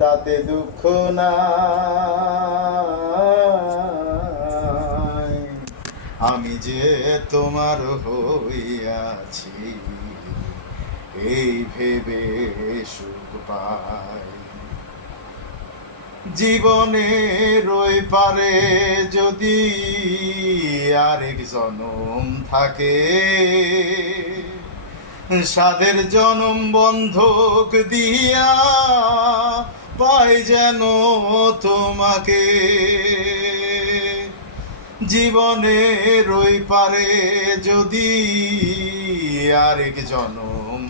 তাতে দুঃখ নাই। আমি যে তোমার হইয়াছি এই ভেবে সুখ পাই। জীবনের ওই পারে যদি আরেক জনম থাকে, সাধের জনম বন্ধক দিয়া পাই যেন তোমাকে। জীবনের ওই পারে যদি আরেক জনম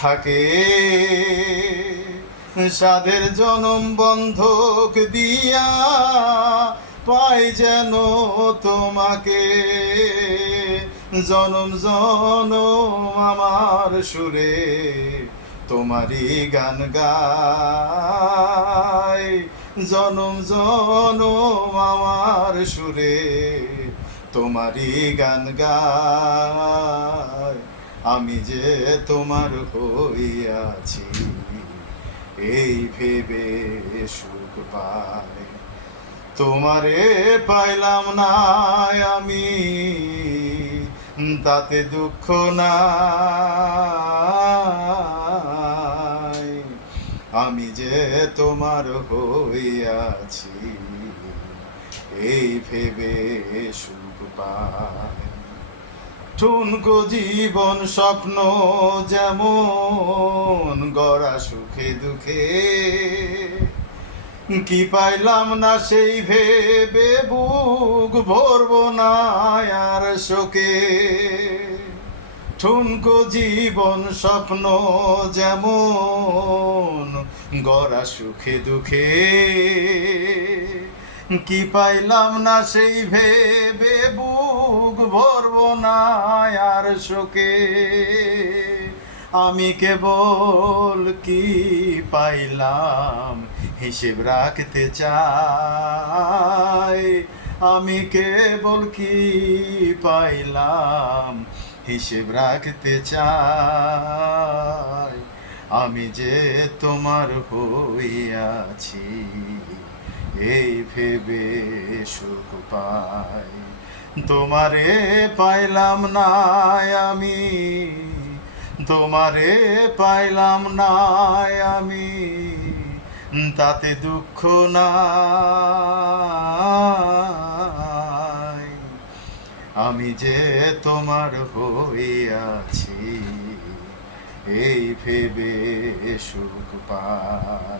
থাকে, সাধের জনম বন্ধক দিয়া পাই যেন তোমাকে। জনম জনম আমার সুরে তোমারই গান গাই। জনম জনম আমার সুরে তোমারই গান গাই। আমি যে তোমার হইয়াছি এই ভেবে সুখ পাই। তোমারে পাইলাম না আমি, তাতে দুঃখ নাই। আমি যে তোমার হইয়াছি এই ভেবে সুখ পাই। ঠুনকো জীবন স্বপ্ন যেমন গড়া সুখে দুঃখে, কি পাইলাম না সেই ভেবে বুক ভরব না আর শোকে। ঠুনকো জীবন স্বপ্ন যেমন গড়া সুখে দুঃখে, কি পাইলাম না সেই ভেবে বুক ভরব না আর শোকে। আমি কেবল কি পাইলাম হিসেব রাখতে চাই। আমি কেবল কি পাইলাম হিসেব রাখতে চাই। আমি যে তোমার হইয়াছি এই ভেবে সুখ পাই। তোমারে পাইলাম না আমি, তোমারে পাইলাম না আমি, তাতে দুঃখ নাই। আমি যে তোমার হইয়াছি এই ভেবে সুখ পাই।